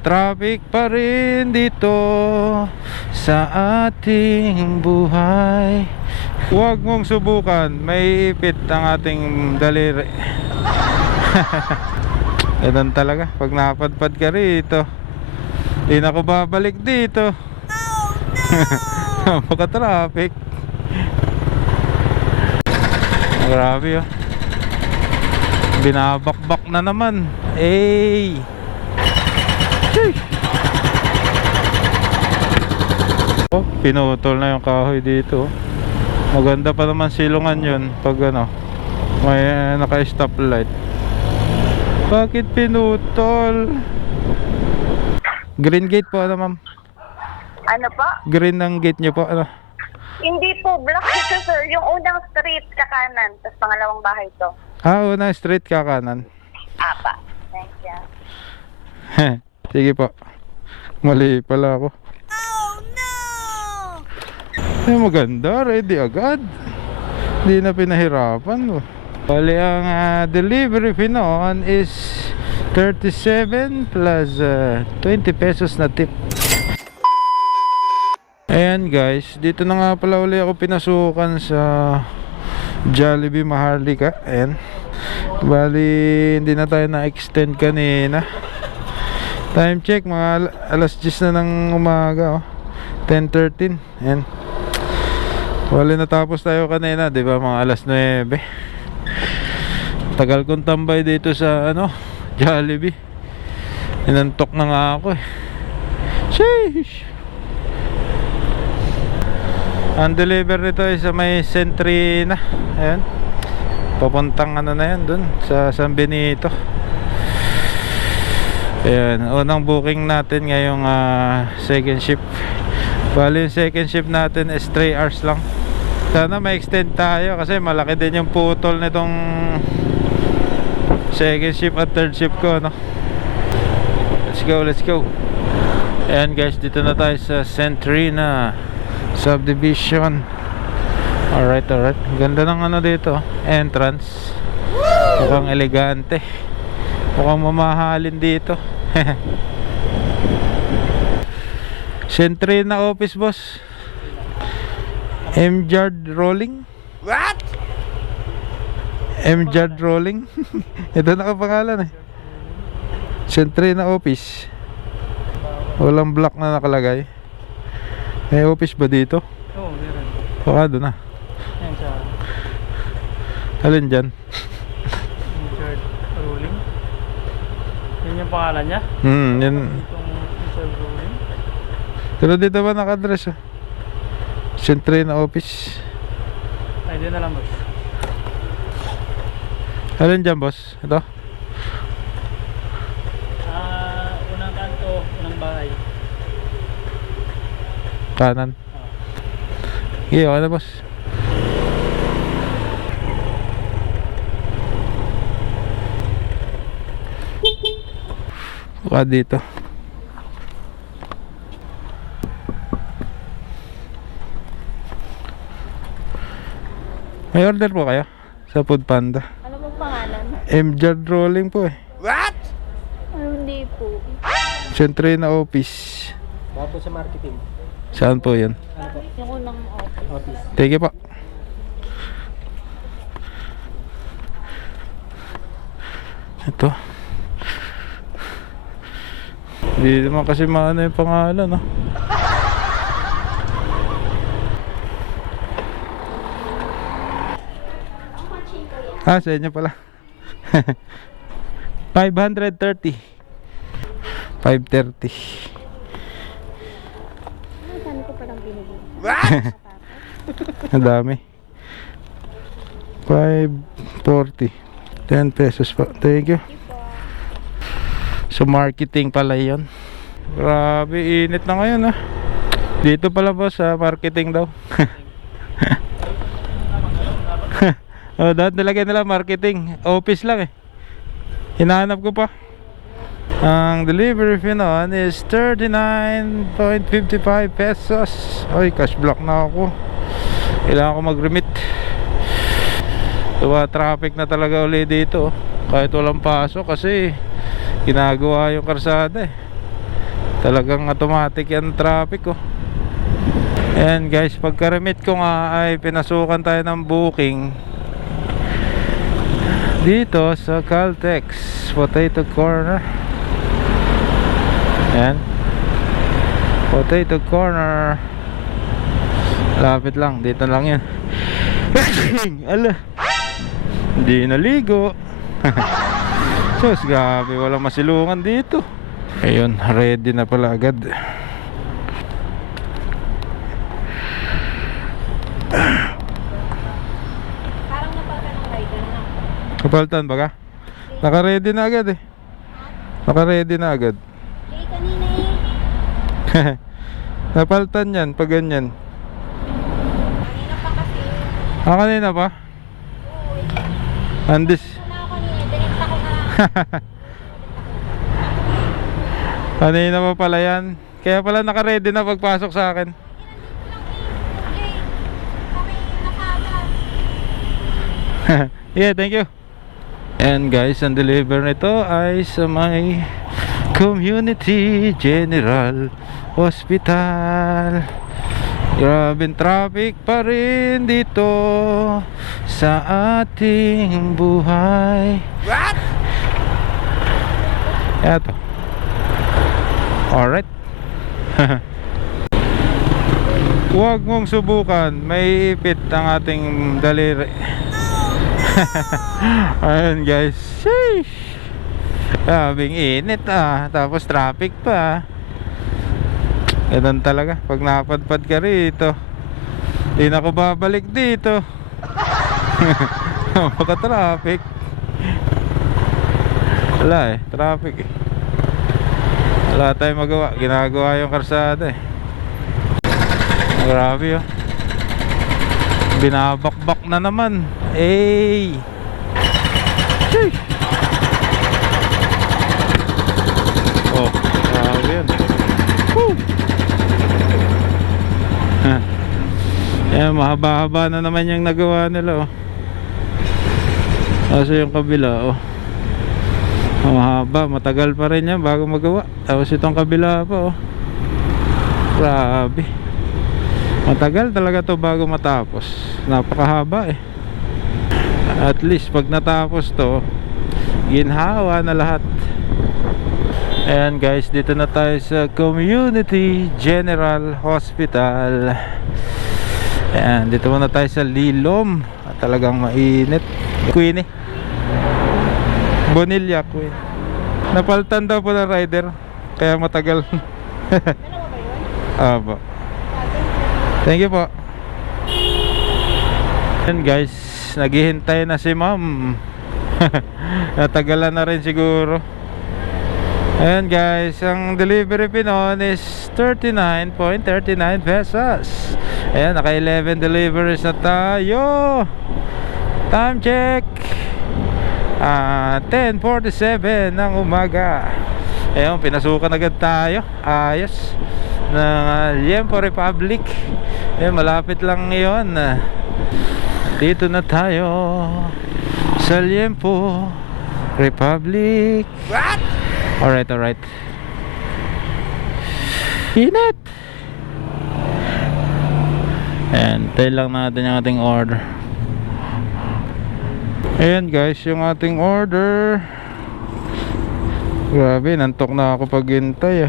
Traffic pa rin dito sa ating buhay. Huwag mong subukan, may ipit ang ating daliri. Ganun talaga, pag napadpad ka rito, di na ako babalik dito. Napaka-traffic. Grabe oh. Binabakbak na naman. Hey! Oh, pinutol na yung kahoy dito. Maganda pa naman silungan yun pag ano, may naka-stop light. Bakit pinutol? Green gate po ano ma'am? Ano po? Green ng gate nyo po ano? Hindi po, black ito sir. Yung unang street sa kanan, tapos pangalawang bahay to. Unang street ka kanan. Apa. Thank you. Sige po. Mali pala ako. Oh no! Ay, maganda, ready agad. Hindi na pinahirapan mo. Bali ang delivery fee noon is 37 plus 20 pesos na tip. Ayan guys, dito na nga pala uli ako pinasukan sa Jollibee Maharlika. Ayan. Bali hindi na tayo na-extend kanina. Time check mga alas 10 na ng umaga oh. 10:13. Ayan. Bali natapos tayo kanina, 'di ba? Mga alas 9. Tagal kong tambay dito sa ano, Jollibee. Inantok na nga ako eh. Sheesh. Ang deliver nito ay sa may Sentry na. Ayan. Papuntang ano na yan dun sa San Benito. Ayan. Unang booking natin ngayong second shift. Bali yung second shift natin is 3 hours lang. Sana ma-extend tayo kasi malaki din yung putol nitong second shift at third shift ko no? Let's go, let's go. Ayan guys, dito na tayo sa Sentry na subdivision. Alright, alright. Ganda ng ano dito, entrance. Mukhang elegante. Mukhang mamahalin dito. Sentry na office boss. M-Yard Rolling. What? M-Yard Rolling. Ito nakapangalan eh. Sentry na office. Walang block na nakalagay. May office ba dito? Oo, meron. Baka doon na. Yan siya. Alin dyan? Richard Ruling. Yan yung pangalan niya? Yan. Itong Richard Ruling. Pero dito ba naka-address ah? Sentry na office. Ay, di na lang boss. Alin dyan boss? Ito? Unang kanto, unang bahay. Kanan. Okay, okay na boss. Baka dito. May order po kayo sa Food Panda. Ano pong pangalan? M-Yard Rolling po eh. What? Hindi po. Sentry na office. Bago sa marketing. Saan po yun? Yung unang office. Thank you po. Ito. Hindi naman kasi maano yung pangalan no? Sa inyo pala. 530. 530. Saan ko palang binili? Ang dami. 540. 10 pesos po. Thank you. So marketing pala yun. Grabe, init na ngayon ah. Dito pala boss sa marketing daw. Oh, dahil nilagay nila marketing. Office lang eh. Hinahanap ko pa. Ang delivery fee noon is 39.55 pesos. Ay, cash block na ako. Kailangan ko mag-remit. Traffic na talaga ulit dito. Kahit walang pasok kasi ginagawa yung karsada eh. Talagang automatic yan traffic oh. Ayan guys, pagka-remit ko nga ay pinasukan tayo ng booking dito sa Caltex Potato Corner. Ayan, Potato Corner. Lapit lang, dito lang yan. Ala, hindi naligo. Sus, grabe, walang masilungan dito. Ayun, ready na pala agad. Parang napagka ng rider na. Kapaltan ba ka? Naka-ready na agad eh. Naka-ready na agad. Eh, kanina eh. Napaltan yan, pag ganyan. Kanina pa kasi. Kanina pa? Andis. Wala ako kanina. Dinita ko na lang. Kanina pa pala yan. Kaya pala naka-ready na pagpasok sa akin. Yeah, thank you. And guys, ang deliver nito ay sa may Community General Hospital. Grabing traffic pa rin dito sa ating buhay. What? Eto. Alright. Huwag mong subukan, may ipit ang ating daliri. Ayun guys, sheesh, grabing init tapos traffic pa. Ganun talaga pag napadpad ka rito. Di na ako babalik dito. Baka traffic. Wala eh, traffic eh. Wala tayong magawa, ginagawa yung karsada eh. Grabe oh, binabakbak na naman. Hey, sheesh. Oh, grabe yan. Woo. Ayan, mahaba-haba na naman yung nagawa nila oh. Kasi yung kabila oh, mahaba, matagal pa rin yan bago magawa. Tapos itong kabila pa oh, grabe, matagal talaga to bago matapos. Napakahaba eh. At least pag natapos to, ginhawa na lahat. Ayan guys, dito na tayo sa Community General Hospital. Ayan, dito muna tayo sa Lilom. Talagang mainit. Queen eh, Bonilla Queen. Napaltan daw po ng rider, kaya matagal. Aba. Thank you po. Ayan guys, naghihintay na si ma'am. Natagalan na rin siguro. Ayan guys, ang delivery fee noon is 39.39 pesos. Ayan, naka 11 deliveries na tayo. Time check 10:47 ng umaga. Ayan, pinasukan agad tayo. Ayos. Ng Liempo Republic. Ayan, malapit lang yun. Dito na tayo sa Liempo Republic. What? Alright, alright. Init. Ayan, tayo lang natin yung ating order. Ayan guys, yung ating order. Grabe, nantok na ako pag hintay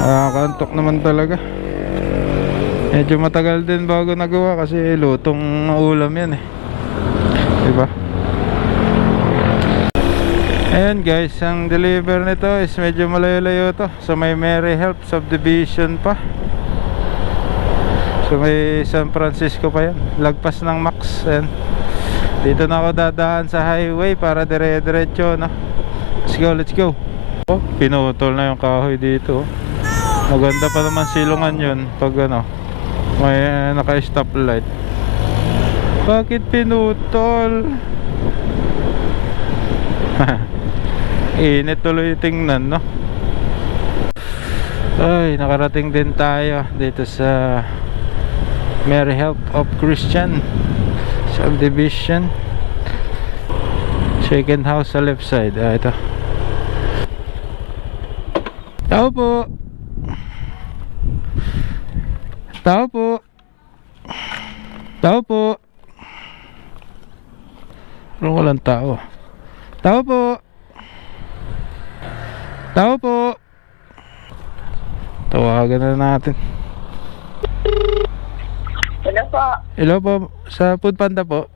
Nakakantok naman talaga. Medyo matagal din bago nagawa kasi lutong ulam yan diba? Ayan guys, ang deliver nito is medyo malayo-layo to. So may Mary Help Subdivision pa. So may San Francisco pa yan. Lagpas ng Max. Ayan. Dito na ako dadaan sa highway para dire-diretso no? Let's go, let's go. Oh, pinutol na yung kahoy dito. Maganda pa naman silungan yun pag may naka-stop light. Bakit pinutol? Init tuloy tingnan no? Ay, nakarating din tayo dito sa Mary Help of Christian Subdivision. Chicken house sa left side. Ito. Tao po. Tao po. Tao po. Pero walang tao. Tao po. Tao po. Tawagan na natin. Hello po. Hello po. Sa Food Panda po.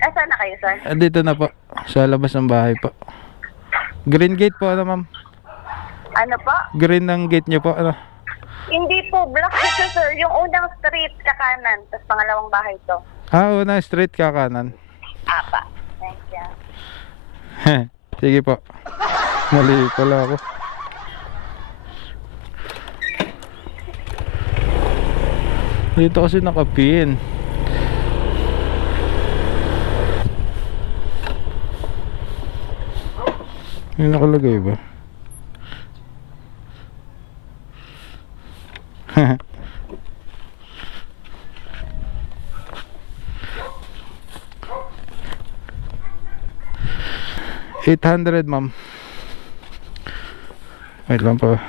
Saan na kayo, sir? Dito na po. Sa labas ng bahay po. Green gate po ano ma'am? Ano po? Green ng gate nyo po ano? Hindi po, block ito, sir. Yung unang street kakanan, tapos pangalawang bahay to. Una straight ka kanan. Apa. Thank you. Sige po. Mali pala ako. Dito kasi nakapin. Yung nakalagay ba? $800 ma'am. Wait lang po.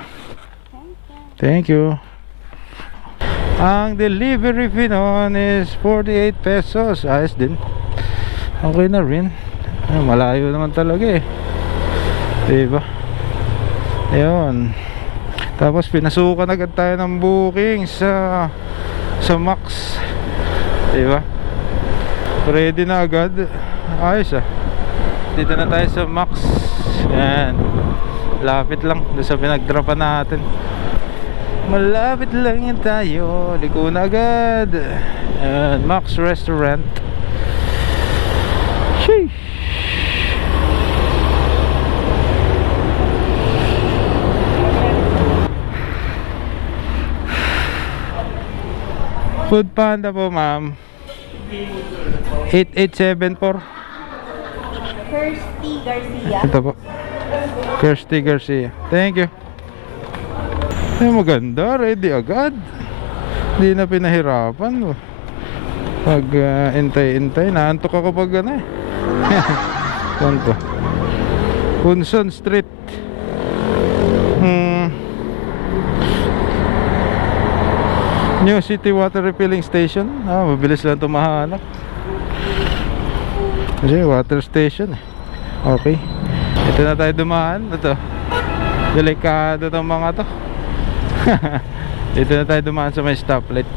Thank you. Ang delivery fee noon is 48 pesos. Ayos din. Okay na rin. Malayo naman talaga eh. Diba? Ayun. Tapos pinasukan agad tayo ng booking sa Max. Diba? Ready na agad. Ayos ah. Dito na tayo sa Max. Yan. Lapit lang doon sa pinagdrapan natin. Malapit lang yan tayo. Liko na agad. Yan. Max Restaurant. Sheesh. Food Panda po ma'am. 8874. Kirsty Garcia. Ito po. Kirsty Garcia. Thank you. Ay, maganda. Ready agad. Hindi na pinahirapan. Pag intay-intay. Naantok ako pag ano eh. Saan to? Punson Street. New City Water Refilling Station. Mabilis lang ito mahanap. Kasi water station eh. Okay. Ito na tayo dumaan. Ito. Delikado ng mga to. Dito na tayo dumaan sa may stoplight.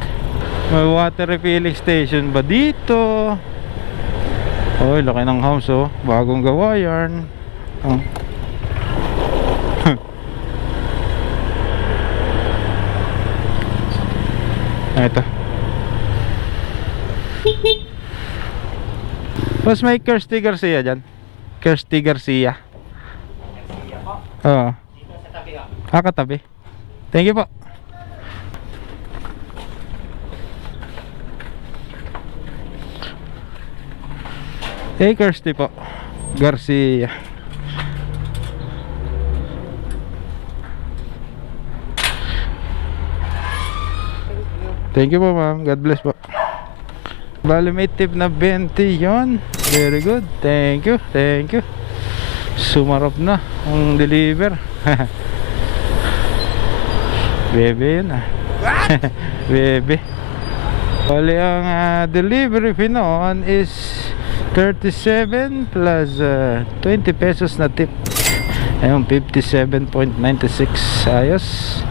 May water refilling station ba dito? Oh, laki ng house oh. Bagong gawa yarn. Oh. Ito. Mas may Kirsty Garcia dyan. Kirsty Garcia. Oo. Katabi. Thank you po. Hey Kirsty po Garcia. Thank you po ma'am. God bless po. Bali may tip na 20 yon. Very good. Thank you. Thank you. Sumarap na ang deliver. Bebe yun ah. Bebe. Bali ang delivery fee noon is 37 plus 20 pesos na tip. Ayun, 57.96. Ayos.